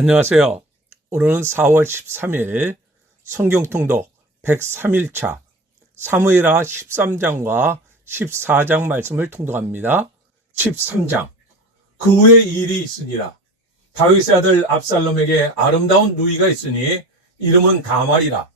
안녕하세요. 오늘은 4월 13일 성경통독 103일차 사무엘하 13장과 14장 말씀을 통독합니다. 13장 그 후에 일이 있으니라. 다윗의 아들 압살롬에게 아름다운 누이가 있으니 이름은 다말이라.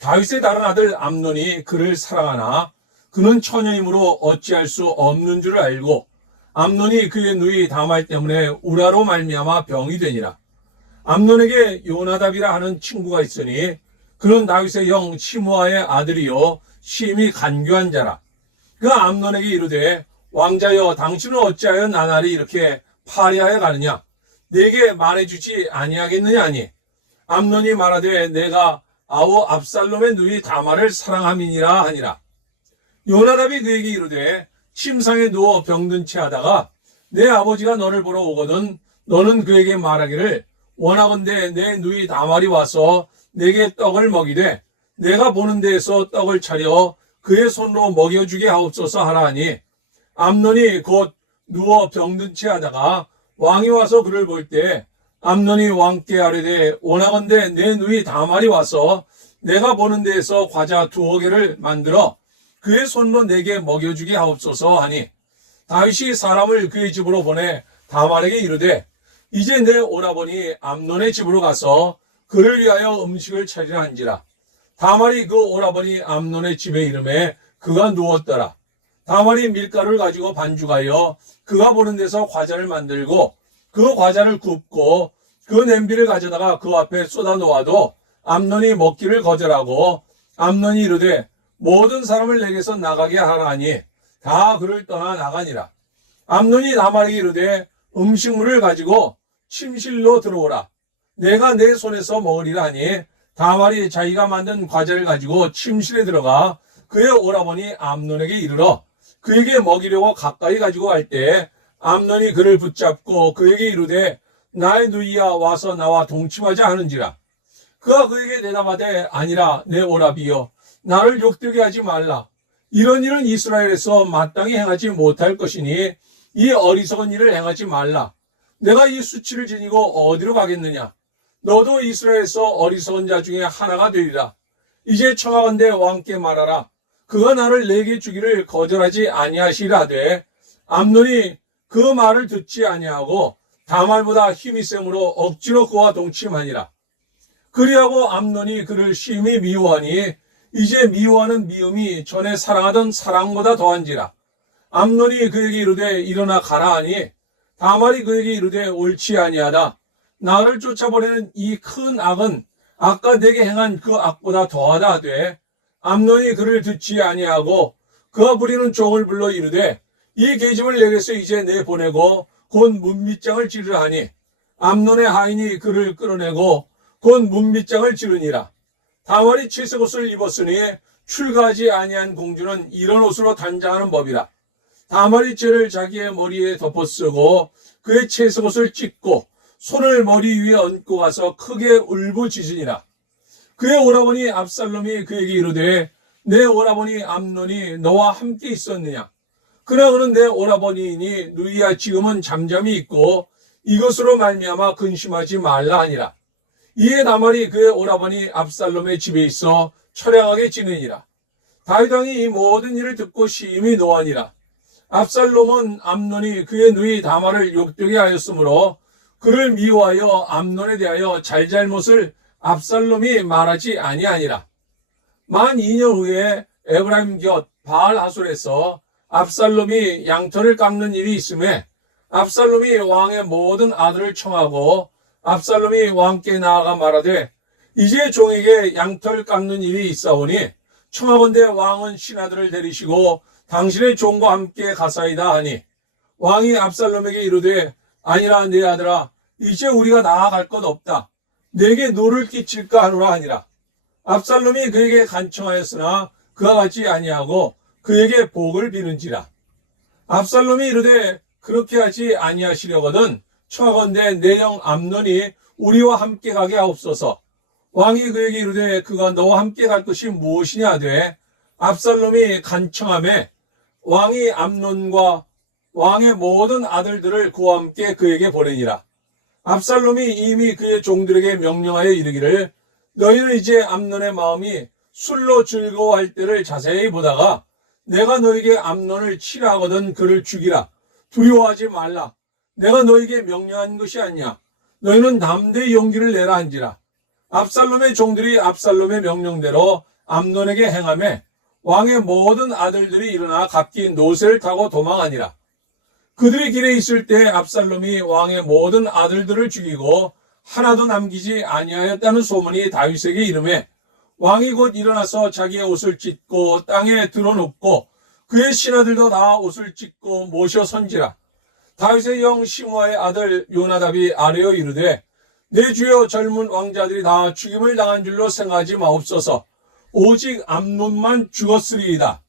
다윗의 다른 아들 암논이 그를 사랑하나 그는 처녀이므로 어찌할 수 없는 줄 알고 암논이 그의 누이 다말 때문에 우라로 말미암아 병이 되니라. 암논에게 요나답이라 하는 친구가 있으니 그는 다윗의 형 시므아의 아들이요 심히 간교한 자라. 그가 암논에게 이르되 왕자여 당신은 어찌하여 나날이 이렇게 파리하여 가느냐? 내게 말해주지 아니하겠느냐 하니 암논이 말하되 내가 아우 압살롬의 누이 다말을 사랑함이니라 하니라. 요나답이 그에게 이르되 침상에 누워 병든 채 하다가 내 아버지가 너를 보러 오거든 너는 그에게 말하기를 원하건대 내 누이 다말이 와서 내게 떡을 먹이되 내가 보는 데에서 떡을 차려 그의 손으로 먹여주게 하옵소서 하라 하니 암논이 곧 누워 병든 채 하다가 왕이 와서 그를 볼 때 암논이 왕께 아뢰되 원하건대 내 누이 다말이 와서 내가 보는 데에서 과자 2개를 만들어 그의 손으로 내게 먹여주게 하옵소서 하니 다윗이 사람을 그의 집으로 보내 다말에게 이르되 이제 내 오라버니 암논의 집으로 가서 그를 위하여 음식을 차리라 한지라. 다말이 그 오라버니 암논의 집에 이름에 그가 누웠더라. 다말이 밀가루를 가지고 반죽하여 그가 보는 데서 과자를 만들고 그 과자를 굽고 그 냄비를 가져다가 그 앞에 쏟아 놓아도 암논이 먹기를 거절하고 암논이 이르되 모든 사람을 내게서 나가게 하라 하니 다 그를 떠나 나가니라. 암논이 다말에게 이르되 음식물을 가지고 침실로 들어오라. 내가 내 손에서 먹으리라 하니 다말이 자기가 만든 과자를 가지고 침실에 들어가 그의 오라버니 암논에게 이르러 그에게 먹이려고 가까이 가지고 갈 때 암논이 그를 붙잡고 그에게 이르되 나의 누이야 와서 나와 동침하자 하는지라. 그가 그에게 대답하되 아니라 내 오라비여 나를 욕되게 하지 말라. 이런 일은 이스라엘에서 마땅히 행하지 못할 것이니 이 어리석은 일을 행하지 말라. 내가 이 수치를 지니고 어디로 가겠느냐? 너도 이스라엘에서 어리석은 자 중에 하나가 되리라. 이제 청하건대 왕께 말하라. 그가 나를 내게 주기를 거절하지 아니하시라 하되 암논이 그 말을 듣지 아니하고 다말보다 힘이 셈으로 억지로 그와 동침하니라. 그리하고 암논이 그를 심히 미워하니 이제 미워하는 미움이 전에 사랑하던 사랑보다 더한지라. 암논이 그에게 이르되 일어나 가라 하니 다말이 그에게 이르되 옳지 아니하다. 나를 쫓아보내는 이 큰 악은 아까 내게 행한 그 악보다 더하다 하되 암논이 그를 듣지 아니하고 그가 부리는 종을 불러 이르되 이 계집을 내게서 이제 내보내고 곧 문밑장을 찌르라 하니 암논의 하인이 그를 끌어내고 곧 문밑장을 찌르니라. 다말이 채색 옷을 입었으니 출가하지 아니한 공주는 이런 옷으로 단장하는 법이라. 다말이 쟤를 자기의 머리에 덮어쓰고 그의 채색옷을 찢고 손을 머리 위에 얹고 가서 크게 울부짖으니라. 그의 오라버니 압살롬이 그에게 이르되 내 오라버니 암논이 너와 함께 있었느냐? 그러나 그는 내 오라버니이니 누이야 지금은 잠잠히 있고 이것으로 말미암아 근심하지 말라 하니라. 이에 다말이 그의 오라버니 압살롬의 집에 있어 처량하게 지내니라. 다윗 왕이 이 모든 일을 듣고 심히 노하니라. 압살롬은 암논이 그의 누이 다말을 욕되게 하였으므로 그를 미워하여 암논에 대하여 잘잘못을 압살롬이 말하지 아니하니라. 만 2년 후에 에브라임 곁 바알 하솔에서 압살롬이 양털을 깎는 일이 있음에 압살롬이 왕의 모든 아들을 청하고 압살롬이 왕께 나아가 말하되 이제 종에게 양털 깎는 일이 있사오니 청하건대 왕은 신하들을 데리시고 당신의 종과 함께 가사이다 하니 왕이 압살롬에게 이르되 아니라 내 아들아 이제 우리가 나아갈 것 없다. 내게 노를 끼칠까 하노라 하니라. 압살롬이 그에게 간청하였으나 그와 같이 아니하고 그에게 복을 비는지라. 압살롬이 이르되 그렇게 하지 아니하시려거든 청하건대 내 형 암논이 우리와 함께 가게 하옵소서. 왕이 그에게 이르되 그가 너와 함께 갈 것이 무엇이냐 하되 압살롬이 간청하매 왕이 암논과 왕의 모든 아들들을 그와 함께 그에게 보내니라. 압살롬이 이미 그의 종들에게 명령하여 이르기를 너희는 이제 암논의 마음이 술로 즐거워할 때를 자세히 보다가 내가 너에게 암논을 치라 하거든 그를 죽이라. 두려워하지 말라. 내가 너에게 명령한 것이 아니냐. 너희는 담대히 용기를 내라 한지라. 압살롬의 종들이 압살롬의 명령대로 암논에게 행하매 왕의 모든 아들들이 일어나 각기 노새를 타고 도망하니라. 그들이 길에 있을 때 압살롬이 왕의 모든 아들들을 죽이고 하나도 남기지 아니하였다는 소문이 다윗에게 이르매 왕이 곧 일어나서 자기의 옷을 찢고 땅에 드러눕고 그의 신하들도 다 옷을 찢고 모셔 선지라. 다윗의 영 시므아의 아들 요나답이 아뢰어 이르되 내 주여 젊은 왕자들이 다 죽임을 당한 줄로 생각하지 마옵소서. 오직 암논만 죽었으리이다.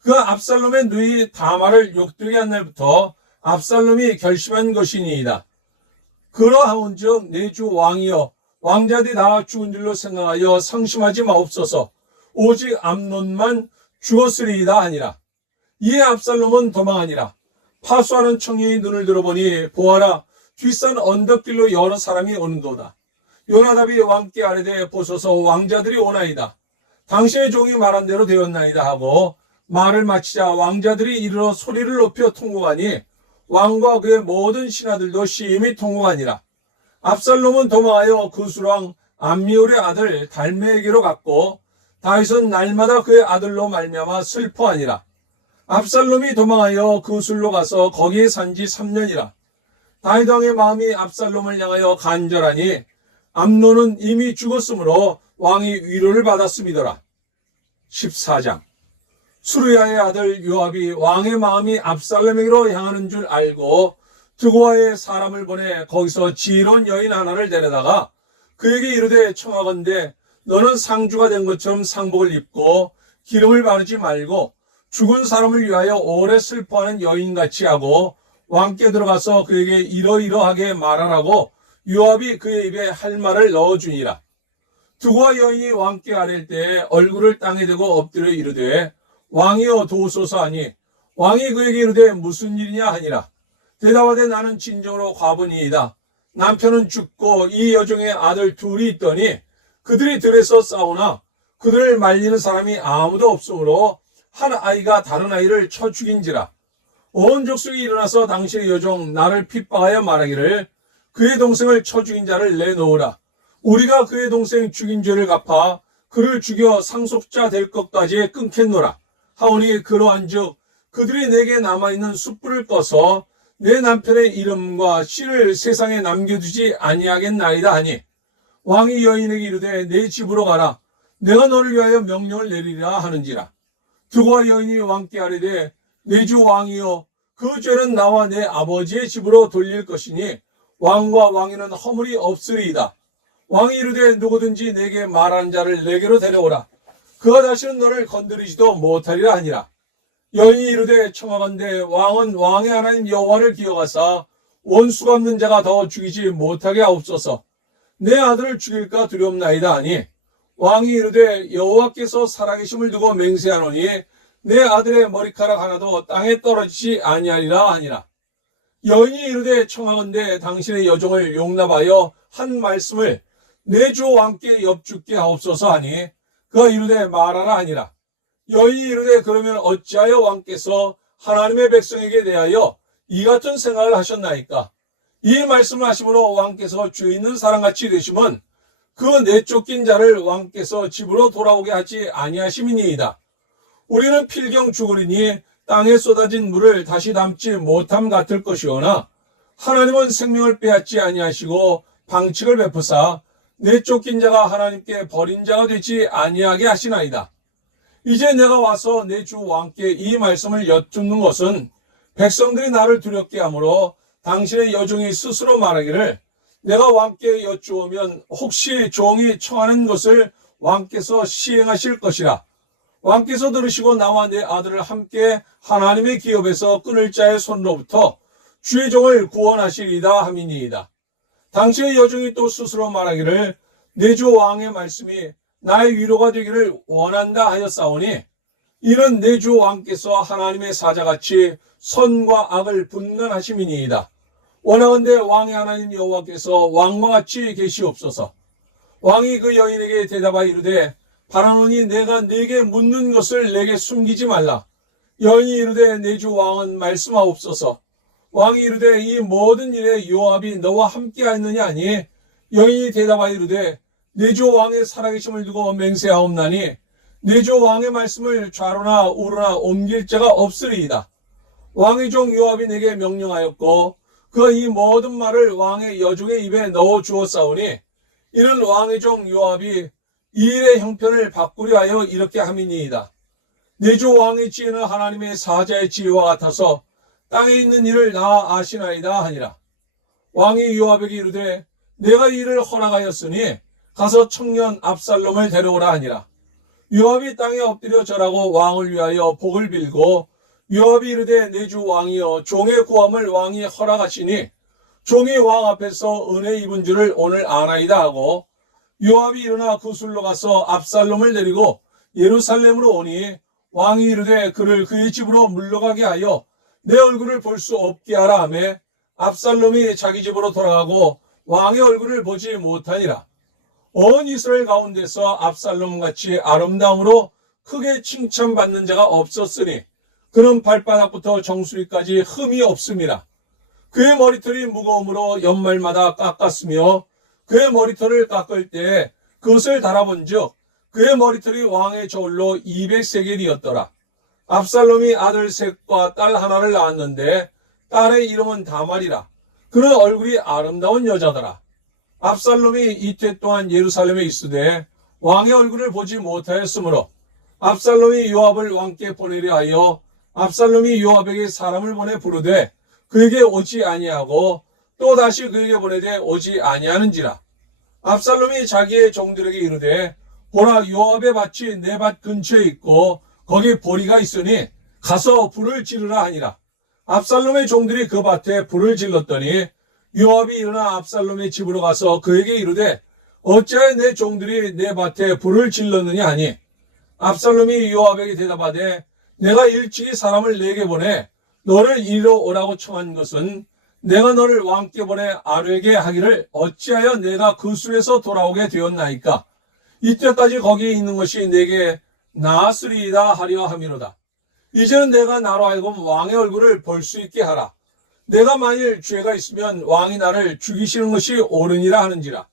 그 압살롬의 누이 다말을 욕되게 한 날부터 압살롬이 결심한 것이니이다. 그러하온즉 내 주 왕이여 왕자들이 다 죽은 줄로 생각하여 상심하지 마옵소서. 오직 암논만 죽었으리이다 하니라. 이에 압살롬은 도망하니라. 파수하는 청년이 눈을 들어보니 보아라 뒷산 언덕길로 여러 사람이 오는도다. 요나답이 왕께 아뢰되 보소서 왕자들이 오나이다. 당신의 종이 말한 대로 되었나이다 하고 말을 마치자 왕자들이 이르러 소리를 높여 통곡하니 왕과 그의 모든 신하들도 심히 통곡하니라. 압살롬은 도망하여 구술왕 암미울의 아들 달메에게로 갔고 다윗은 날마다 그의 아들로 말미암아 슬퍼하니라. 압살롬이 도망하여 구술로 가서 거기에 산지 3년이라. 다윗 왕의 마음이 압살롬을 향하여 간절하니 암논은 이미 죽었으므로 왕이 위로를 받았음이더라. 14장. 수르야의 아들 요압이 왕의 마음이 압살롬에게로 향하는 줄 알고 드고아의 사람을 보내 거기서 지혜로운 여인 하나를 데려다가 그에게 이르되 청하건대 너는 상주가 된 것처럼 상복을 입고 기름을 바르지 말고 죽은 사람을 위하여 오래 슬퍼하는 여인같이 하고 왕께 들어가서 그에게 이러이러하게 말하라고 요압이 그의 입에 할 말을 넣어주니라. 드고아 여인이 왕께 아랠 때 얼굴을 땅에 대고 엎드려 이르되 왕이여 도우소서 하니 왕이 그에게 이르되 무슨 일이냐 하니라. 대답하되 나는 진정으로 과부니이다. 남편은 죽고 이 여종의 아들 둘이 있더니 그들이 들에서 싸우나 그들을 말리는 사람이 아무도 없으므로 한 아이가 다른 아이를 쳐 죽인지라. 온 족속이 일어나서 당신의 여종 나를 핍박하여 말하기를 그의 동생을 쳐 죽인 자를 내놓으라. 우리가 그의 동생 죽인 죄를 갚아 그를 죽여 상속자 될 것까지 끊겠노라. 하오니 그러한즉 그들이 내게 남아있는 숯불을 꺼서 내 남편의 이름과 씨를 세상에 남겨두지 아니하겠나이다 하니 왕이 여인에게 이르되 내 집으로 가라. 내가 너를 위하여 명령을 내리리라 하는지라. 드고아 여인이 왕께 아뢰되 내 주 왕이여 그 죄는 나와 내 아버지의 집으로 돌릴 것이니 왕과 왕위는 허물이 없으리이다. 왕이 이르되 누구든지 내게 말하는 자를 내게로 데려오라. 그가 다시는 너를 건드리지도 못하리라 하니라. 여인이 이르되 청하건대 왕은 왕의 하나님 여호와를 기억하사 원수가 없는 자가 더 죽이지 못하게 하옵소서. 내 아들을 죽일까 두렵나이다 하니 왕이 이르되 여호와께서 살아계심을 두고 맹세하노니 내 아들의 머리카락 하나도 땅에 떨어지지 아니하리라 하니라. 여인이 이르되 청하건대 당신의 여종을 용납하여 한 말씀을 내 주 왕께 엽죽게 하옵소서 하니 그가 이르되 말하라 하니라. 여인이 이르되 그러면 어찌하여 왕께서 하나님의 백성에게 대하여 이 같은 생각을 하셨나이까? 이 말씀을 하심으로 왕께서 죄 있는 사람같이 되심은 그 내쫓긴 자를 왕께서 집으로 돌아오게 하지 아니하심이니이다. 우리는 필경 죽으리니 땅에 쏟아진 물을 다시 담지 못함 같을 것이오나 하나님은 생명을 빼앗지 아니하시고 방칙을 베푸사 내쫓긴 자가 하나님께 버린 자가 되지 아니하게 하시나이다. 이제 내가 와서 내 주 왕께 이 말씀을 여쭙는 것은 백성들이 나를 두렵게 하므로 당신의 여종이 스스로 말하기를 내가 왕께 여쭈오면 혹시 종이 청하는 것을 왕께서 시행하실 것이라. 왕께서 들으시고 나와 내 아들을 함께 하나님의 기업에서 끊을 자의 손으로부터 주의 종을 구원하시리이다 함이니이다. 당신의 여종이 또 스스로 말하기를 내 주 왕의 말씀이 나의 위로가 되기를 원한다 하였사오니 이는 내 주 왕께서 하나님의 사자같이 선과 악을 분간하심이니이다. 원하건대 왕의 하나님 여호와께서 왕과 같이 계시옵소서. 왕이 그 여인에게 대답하여 이르되 바라노니 내가 네게 묻는 것을 내게 숨기지 말라. 여인이 이르되 내 주 왕은 말씀하옵소서. 왕이 이르되 이 모든 일에 요압이 너와 함께하였느냐 하니 여인이 대답하여 이르되 내 주 왕의 살아계심을 두고 맹세하옵나니 내 주 왕의 말씀을 좌로나 우로나 옮길 자가 없으리이다. 왕의 종 요압이 내게 명령하였고 그 이 모든 말을 왕의 여종의 입에 넣어 주었사오니 이는 왕의 종 요압이 이 일의 형편을 바꾸려 하여 이렇게 함이니이다. 내 주 왕의 지혜는 하나님의 사자의 지혜와 같아서 땅에 있는 일을 다 아시나이다 하니라. 왕이 요압에게 이르되 내가 이 일을 허락하였으니 가서 청년 압살롬을 데려오라 하니라. 요압이 땅에 엎드려 절하고 왕을 위하여 복을 빌고 요압이 이르되 내 주 왕이여 종의 구함을 왕이 허락하시니 종이 왕 앞에서 은혜 입은 줄을 오늘 아나이다 하고 요압이 일어나 구술로 가서 압살롬을 데리고 예루살렘으로 오니 왕이 이르되 그를 그의 집으로 물러가게 하여 내 얼굴을 볼 수 없게 하라 하매 압살롬이 자기 집으로 돌아가고 왕의 얼굴을 보지 못하니라. 온 이스라엘 가운데서 압살롬같이 아름다움으로 크게 칭찬받는 자가 없었으니 그는 발바닥부터 정수리까지 흠이 없음이라. 그의 머리털이 무거움으로 연말마다 깎았으며 그의 머리털을 깎을 때 그것을 달아본 즉 그의 머리털이 왕의 저울로 200세겔이었더라. 압살롬이 아들 셋과 딸 하나를 낳았는데 딸의 이름은 다말이라. 그는 얼굴이 아름다운 여자더라. 압살롬이 이태 동안 예루살렘에 있으되 왕의 얼굴을 보지 못하였으므로 압살롬이 요압을 왕께 보내려 하여 압살롬이 요압에게 사람을 보내 부르되 그에게 오지 아니하고 또 다시 그에게 보내되 오지 아니하는지라. 압살롬이 자기의 종들에게 이르되 보라 요압의 밭이 내 밭 근처에 있고 거기 보리가 있으니 가서 불을 지르라 하니라. 압살롬의 종들이 그 밭에 불을 질렀더니 요압이 일어나 압살롬의 집으로 가서 그에게 이르되 어찌하여 내 종들이 내 밭에 불을 질렀느냐 하니 압살롬이 요압에게 대답하되 내가 일찍이 사람을 내게 보내 너를 이리로 오라고 청한 것은 내가 너를 왕께 보내 아뢰게 하기를 어찌하여 내가 그 술에서 돌아오게 되었나이까. 이때까지 거기에 있는 것이 내게 나았으리이다 하려 함이로다. 이제는 내가 나로 하여금 왕의 얼굴을 볼 수 있게 하라. 내가 만일 죄가 있으면 왕이 나를 죽이시는 것이 옳으니라 하는지라.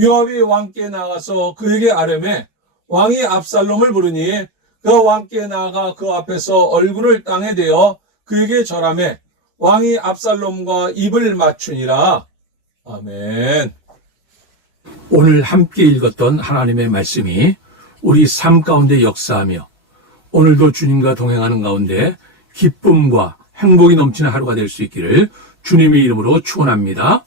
요압이 왕께 나가서 그에게 아뢰매 왕이 압살롬을 부르니 그 왕께 나아가 그 앞에서 얼굴을 땅에 대어 그에게 절하매 왕이 압살롬과 입을 맞추니라. 아멘. 오늘 함께 읽었던 하나님의 말씀이 우리 삶 가운데 역사하며 오늘도 주님과 동행하는 가운데 기쁨과 행복이 넘치는 하루가 될 수 있기를 주님의 이름으로 축원합니다.